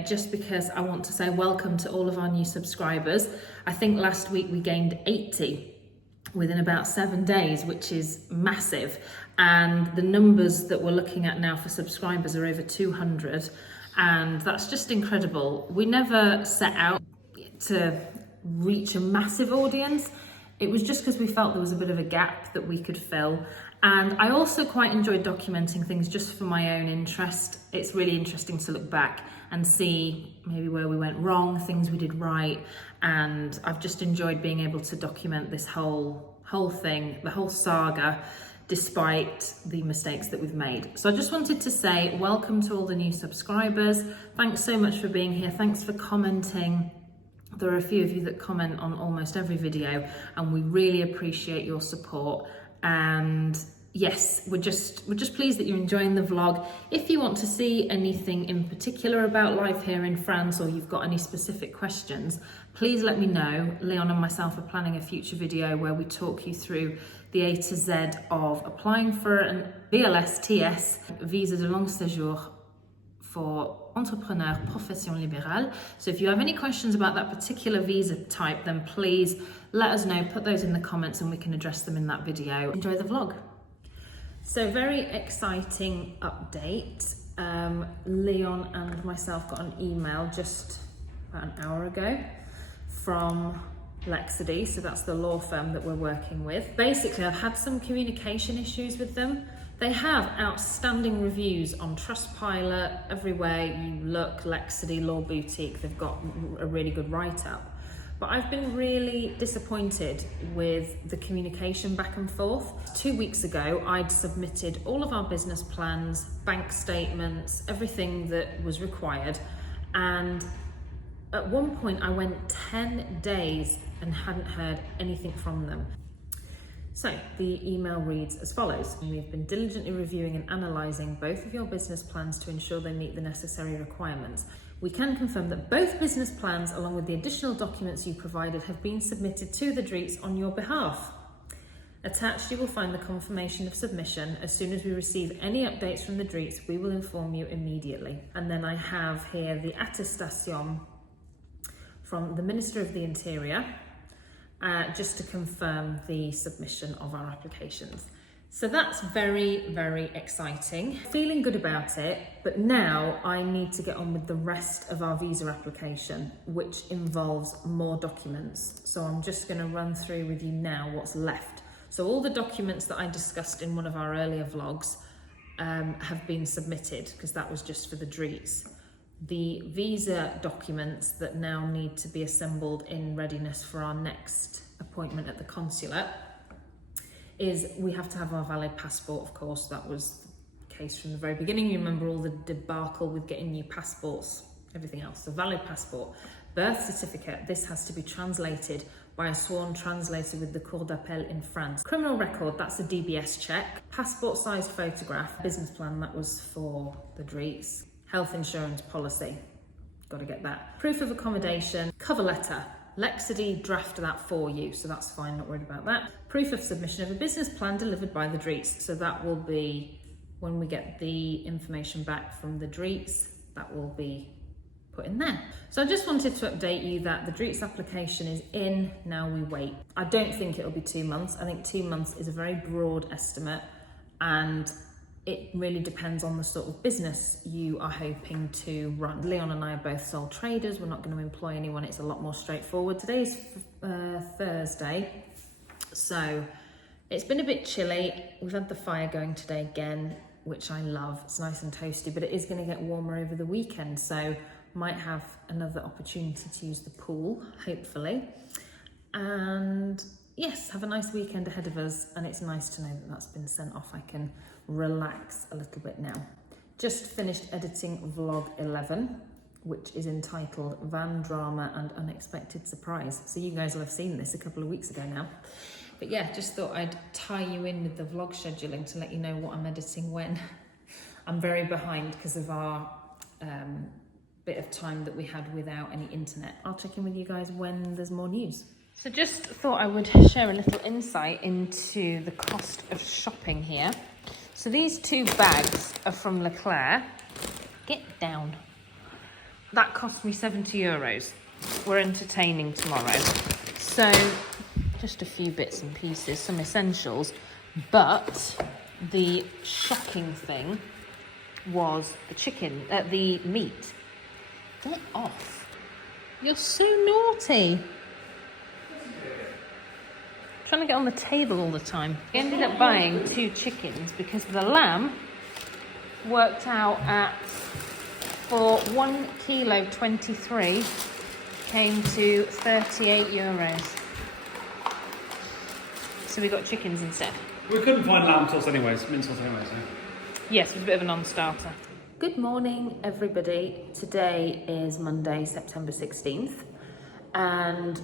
here just because I want to say welcome to all of our new subscribers. I think last week we gained 80 within about 7 days, which is massive. And the numbers that we're looking at now for subscribers are over 200. And that's just incredible. We never set out to reach a massive audience. It was just because we felt there was a bit of a gap that we could fill. And I also quite enjoy documenting things just for my own interest. It's really interesting to look back and see maybe where we went wrong, things we did right. And I've just enjoyed being able to document this whole thing, the whole saga, despite the mistakes that we've made. So I just wanted to say welcome to all the new subscribers. Thanks so much for being here. Thanks for commenting. There are a few of you that comment on almost every video, and we really appreciate your support. And yes, we're just pleased that you're enjoying the vlog. If you want to see anything in particular about life here in France, or you've got any specific questions, please let me know. Leon and myself are planning a future video where we talk you through the A to Z of applying for an VLS-TS, Visa de Long Séjour, for entrepreneur profession libérale. So if you have any questions about that particular visa type, then please let us know, put those in the comments and we can address them in that video. Enjoy the vlog. So very exciting update. Leon and myself got an email just about an hour ago from Lexity, so that's the law firm that we're working with. Basically, I've had some communication issues with them. They have outstanding reviews on Trustpilot, everywhere you look, Lexity, Law Boutique, they've got a really good write-up. But I've been really disappointed with the communication back and forth. 2 weeks ago, I'd submitted all of our business plans, bank statements, everything that was required. And at one point I went 10 days and hadn't heard anything from them. So the email reads as follows. We've been diligently reviewing and analysing both of your business plans to ensure they meet the necessary requirements. We can confirm that both business plans, along with the additional documents you provided, have been submitted to the DRIEETS on your behalf. Attached, you will find the confirmation of submission. As soon as we receive any updates from the DRIEETS, we will inform you immediately. And then I have here the attestation from the Minister of the Interior, just to confirm the submission of our applications. So that's very, very exciting. Feeling good about it, but now I need to get on with the rest of our visa application, which involves more documents. So I'm just going to run through with you now what's left. So all the documents that I discussed in one of our earlier vlogs have been submitted, because that was just for the DRIEETS. The visa documents that now need to be assembled in readiness for our next appointment at the consulate is we have to have our valid passport, of course. That was the case from the very beginning. You remember all the debacle with getting new passports, everything else. So valid passport, birth certificate, this has to be translated by a sworn translator with the Cour d'appel in France. Criminal record, that's a DBS check. Passport sized photograph, business plan, that was for the DRIEETS. Health insurance policy, got to get that. Proof of accommodation, cover letter. Lexity draft that for you, so that's fine, not worried about that. Proof of submission of a business plan delivered by the DRIEETS, so that will be when we get the information back from the DRIEETS, that will be put in there. So I just wanted to update you that the DRIEETS application is in, now we wait. I don't think it'll be 2 months. I think 2 months is a very broad estimate, and it really depends on the sort of business you are hoping to run. Leon and I are both sole traders. We're not going to employ anyone. It's a lot more straightforward. Today's Thursday, so it's been a bit chilly. We've had the fire going today again, which I love. It's nice and toasty, but it is going to get warmer over the weekend, so might have another opportunity to use the pool, hopefully. And yes, have a nice weekend ahead of us, and it's nice to know that that's been sent off. I can relax a little bit now. Just finished editing vlog 11, which is entitled Van Drama and Unexpected Surprise. So you guys will have seen this a couple of weeks ago now. But yeah, just thought I'd tie you in with the vlog scheduling to let you know what I'm editing when. I'm very behind because of our bit of time that we had without any internet. I'll check in with you guys when there's more news. So just thought I would share a little insight into the cost of shopping here. So these 2 bags are from Leclerc. Get down. That cost me €70. We're entertaining tomorrow. So just a few bits and pieces, some essentials. But the shocking thing was the meat. Get off. You're so naughty. Trying to get on the table all the time. We ended up buying 2 chickens because the lamb worked out at, for 1 kilo 23, came to €38. So we got chickens instead. We couldn't find lamb sauce anyways, mint sauce anyways. Yeah? Yes, it was a bit of a non-starter. Good morning, everybody. Today is Monday, September 16th. And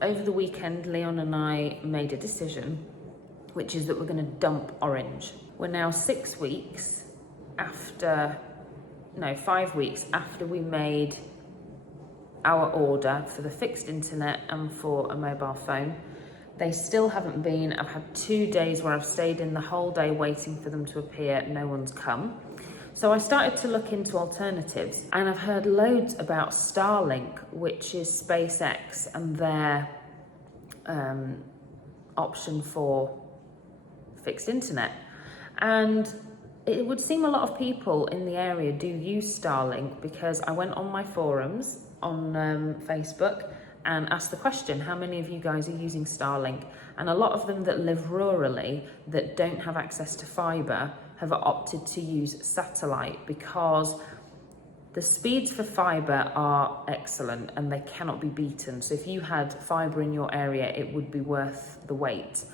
over the weekend, Leon and I made a decision, which is that we're going to dump Orange. We're now 5 weeks after we made our order for the fixed internet and for a mobile phone. They still haven't been. I've had 2 days where I've stayed in the whole day waiting for them to appear. No one's come. So I started to look into alternatives, and I've heard loads about Starlink, which is SpaceX and their option for fixed internet. And it would seem a lot of people in the area do use Starlink, because I went on my forums on Facebook and asked the question, how many of you guys are using Starlink? And a lot of them that live rurally, that don't have access to fibre, have opted to use satellite, because the speeds for fibre are excellent and they cannot be beaten. So if you had fibre in your area, it would be worth the wait.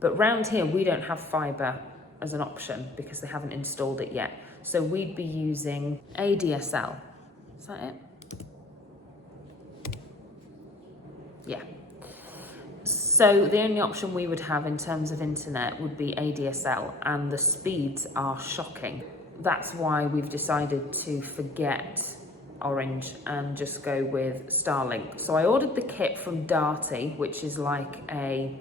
But round here, we don't have fibre as an option because they haven't installed it yet. So we'd be using ADSL. Is that it? Yeah. So the only option we would have in terms of internet would be ADSL, and the speeds are shocking. That's why we've decided to forget Orange and just go with Starlink. So I ordered the kit from Darty, which is like a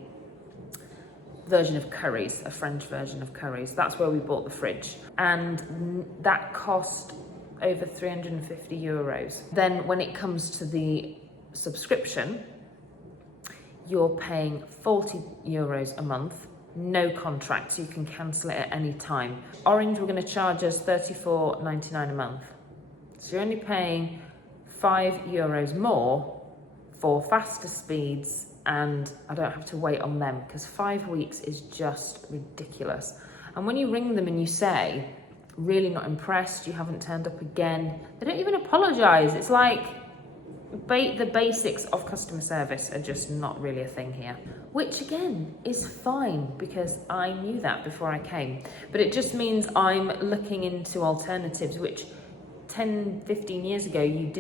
version of Currys, a French version of Currys. That's where we bought the fridge. And that cost over €350. Then when it comes to the subscription, you're paying €40 a month, no contract, so you can cancel it at any time. Orange were going to charge us $34.99 a month. So you're only paying €5 more for faster speeds, and I don't have to wait on them, because 5 weeks is just ridiculous. And when you ring them and you say, really not impressed, you haven't turned up again, they don't even apologise. It's like, the basics of customer service are just not really a thing here, which again is fine, because I knew that before I came. But it just means I'm looking into alternatives, which 10, 15 years ago you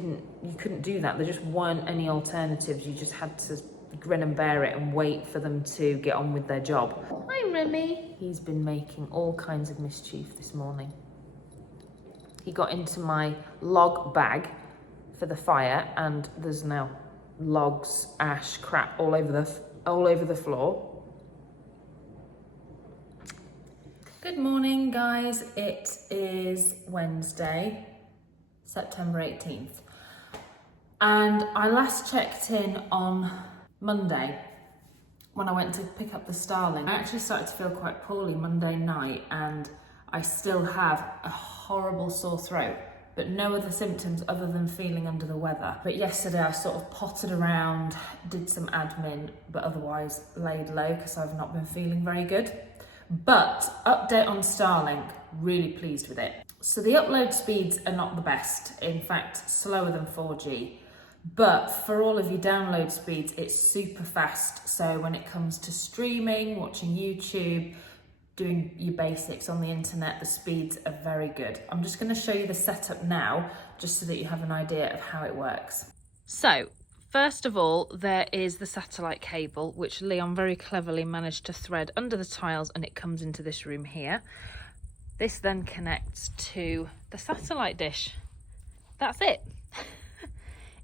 couldn't do that. There just weren't any alternatives. You just had to grin and bear it and wait for them to get on with their job. Hi Remy. He's been making all kinds of mischief this morning. He got into my log bag for the fire, and there's now logs, ash, crap all over the floor. Good morning, guys. It is Wednesday, September 18th. And I last checked in on Monday when I went to pick up the Starlink. I actually started to feel quite poorly Monday night, and I still have a horrible sore throat, but no other symptoms other than feeling under the weather. But yesterday I sort of pottered around, did some admin, but otherwise laid low because I've not been feeling very good. But update on Starlink, really pleased with it. So the upload speeds are not the best, in fact, slower than 4G. But for all of your download speeds, it's super fast. So when it comes to streaming, watching YouTube, doing your basics on the internet, the speeds are very good. I'm just going to show you the setup now, just so that you have an idea of how it works. So, first of all, there is the satellite cable, which Leon very cleverly managed to thread under the tiles, and it comes into this room here. This then connects to the satellite dish. That's it.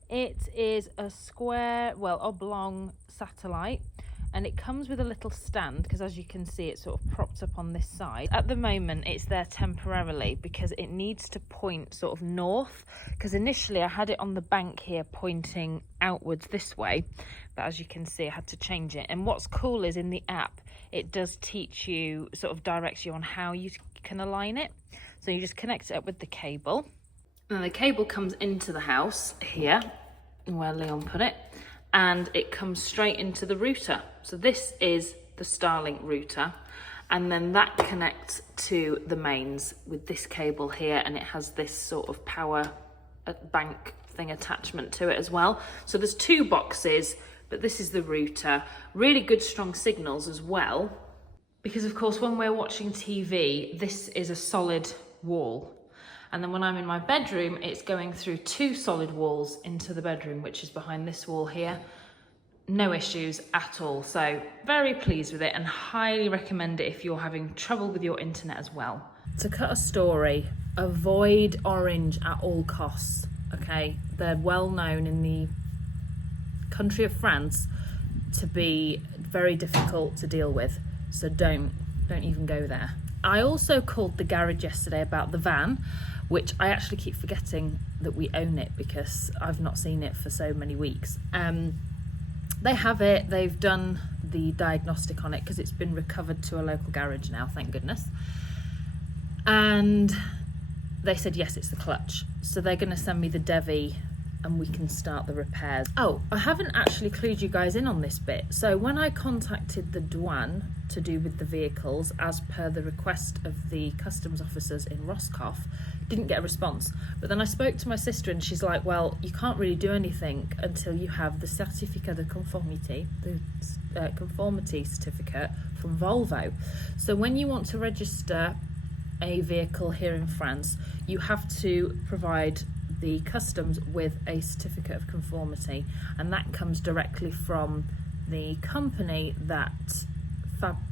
It is a square, well, oblong satellite. and it comes with a little stand because, as you can see, it's sort of propped up on this side. At the moment it's there temporarily because it needs to point sort of north, because initially I had it on the bank here pointing outwards this way, but as you can see I had to change it. And what's cool is in the app it does teach you, sort of directs you on how you can align it. So you just connect it up with the cable, and the cable comes into the house here where Leon put it, and it comes straight into the router. So this is the Starlink router, and then that connects to the mains with this cable here, and it has this sort of power bank thing attachment to it as well. So there's two boxes, but this is the router. Really good strong signals as well, because of course when we're watching TV, this is a solid wall. And then when I'm in my bedroom, it's going through two solid walls into the bedroom, which is behind this wall here. No issues at all. So very pleased with it and highly recommend it if you're having trouble with your internet as well. To cut a story, avoid Orange at all costs, okay? They're well known in the country of France to be very difficult to deal with. So don't even go there. I also called the garage yesterday about the van, which I actually keep forgetting that we own it because I've not seen it for so many weeks. They have it, they've done the diagnostic on it because it's been recovered to a local garage now, thank goodness. And they said, yes, it's the clutch. So they're gonna send me the Devi and we can start the repairs. Oh, I haven't actually clued you guys in on this bit. So when I contacted the douane to do with the vehicles, as per the request of the customs officers in Roscoff, didn't get a response. But then I spoke to my sister and she's like, well, you can't really do anything until you have the certificate de conformité, the conformity certificate from Volvo. So when you want to register a vehicle here in France, you have to provide the customs with a certificate of conformity, and that comes directly from the company that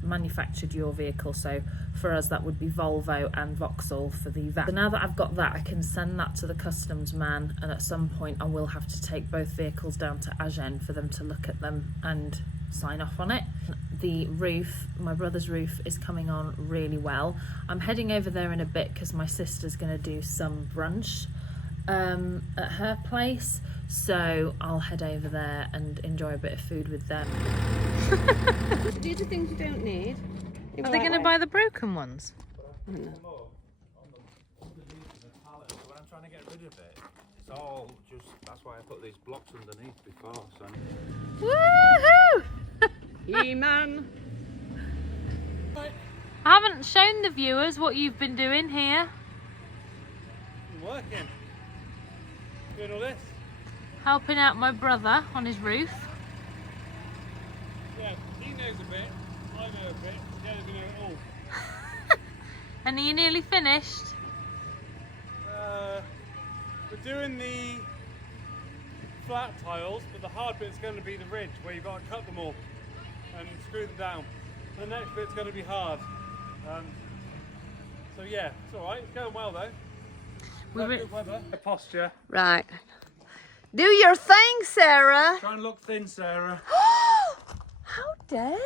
manufactured your vehicle. So for us that would be Volvo and Vauxhall for the van. So now that I've got that, I can send that to the customs man, and at some point I will have to take both vehicles down to Agen for them to look at them and sign off on it. The roof, my brother's roof, is coming on really well. I'm heading over there in a bit because my sister's going to do some brunch at her place, so I'll head over there and enjoy a bit of food with them. Do the things you don't need. Are they going to buy the broken ones? I don't know. When I'm trying to get rid of it, it's all just, that's why I put these blocks underneath before. So. Woohoo! He-Man! I haven't shown the viewers what you've been doing here. I'm working. Doing all this. Helping out my brother on his roof. Yeah, he knows a bit, I know a bit, he doesn't know it all. And are you nearly finished? We're doing the flat tiles, but the hard bit's going to be the ridge where you've got to cut them all and screw them down. The next bit's going to be hard. So yeah, it's alright, it's going well though. Good weather. Posture. Right. Do your thing, Sarah. Try and look thin, Sarah. How dare you?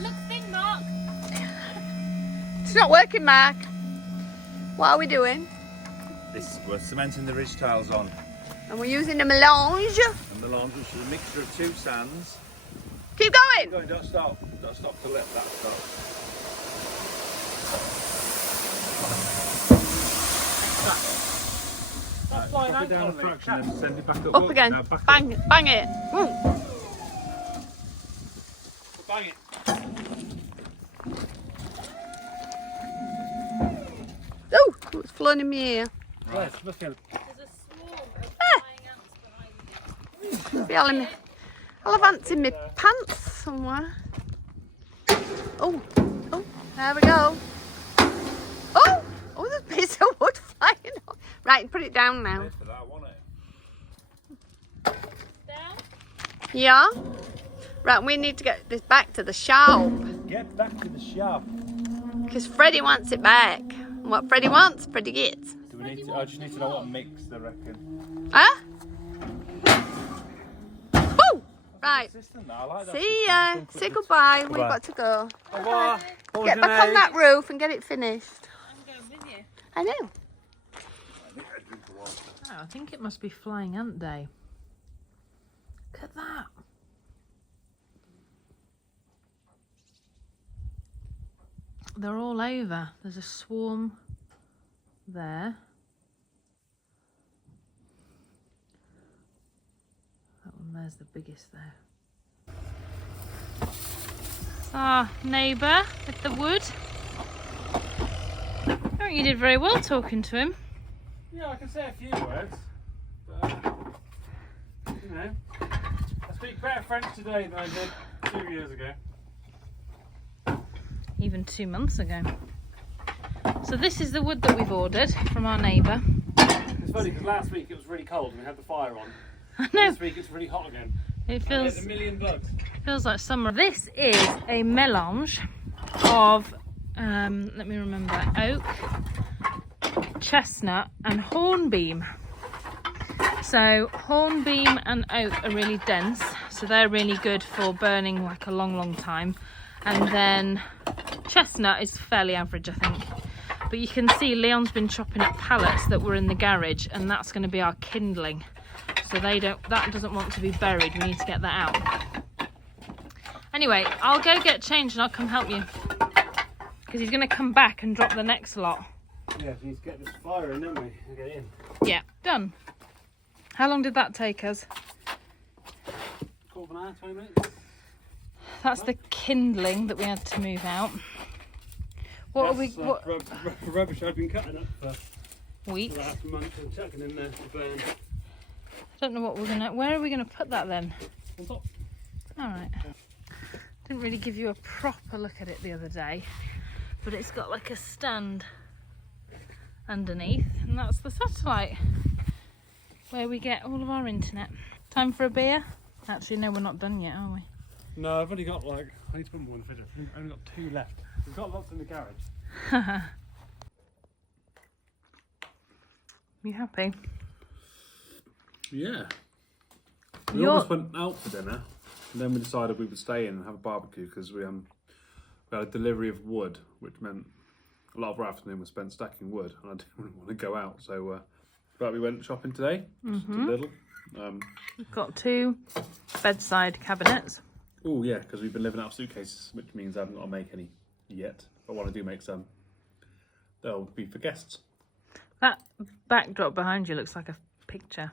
Look thin, Mark. It's not working, Mark. What are we doing? We're cementing the ridge tiles on. And we're using a melange. And the laundry, which is a mixture of two sands. Keep going. Don't stop. Don't stop to let that stop. That's flying Drop it down a out fraction and send it back up. Up again. Now back Bang, up. bang it. Bang it. Oh, it's flown in my ear. Right, it's looking. There's a swarm of flying ants behind you. I'll have ants in my pants somewhere. Oh, there we go. Oh, there's a piece of wood flying off. Right, put it down now. For that, wasn't it? Down. Yeah. Right, we need to get this back to the shop. Get back to the shop. Because Freddie wants it back. And what Freddie wants, Freddie gets. Do we I just need to know what mix they reckon. Huh? Oh! Right. I like that. See ya. Say goodbye. We've got to go. Bye. Get back on that roof and get it finished. I'm going with you. I know. Oh, I think it must be Flying Ant Day. Look at that. They're all over. There's a swarm there. That one there's the biggest there. Our neighbour with the wood. I think you did very well talking to him. Yeah, I can say a few words. But, you know, I speak better French today than I did 2 years ago. Even 2 months ago. So this is the wood that we've ordered from our neighbour. It's funny because last week it was really cold and we had the fire on. I know. This week it's really hot again. It There's a million bugs. feels like summer. This is a melange of, let me remember, oak, chestnut and hornbeam. So hornbeam and oak are really dense, so they're really good for burning like a long time. And then chestnut is fairly average, I think. But you can see Leon's been chopping up pallets that were in the garage, and that's going to be our kindling. So that doesn't want to be buried. We need to get that out. Anyway, I'll go get changed and I'll come help you. Because he's going to come back and drop the next lot. Yeah, we need to get this fire in, don't we? And get it in. Yeah, done. How long did that take us? Quarter of an hour, 20 minutes. That's the kindling that we had to move out. What are we? What Rubbish I've been cutting up for weeks? the last month and chucking in there to burn. I don't know what we're gonna. Where are we gonna put that then? On top. All right. Didn't really give you a proper look at it the other day, but it's got like a stand underneath, and that's the satellite where we get all of our internet. Time for a beer? Actually, no, we're not done yet, are we? No, I've only got I need to put more in the fridge. I've only got 2 left. We've got lots in the garage. You happy? Yeah. We almost went out for dinner, and then we decided we would stay in and have a barbecue because we had a delivery of wood, which meant a lot of our afternoon was spent stacking wood, and I didn't really want to go out. So, but we went shopping today, just a little. We've got 2 bedside cabinets. Oh yeah, because we've been living out of suitcases, which means I haven't got to make any yet. But when I do make some, they'll be for guests. That backdrop behind you looks like a picture.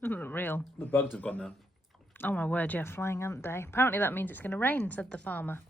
Doesn't look real. The bugs have gone now. Oh my word, yeah, Flying Ant Day. Apparently that means it's going to rain, said the farmer.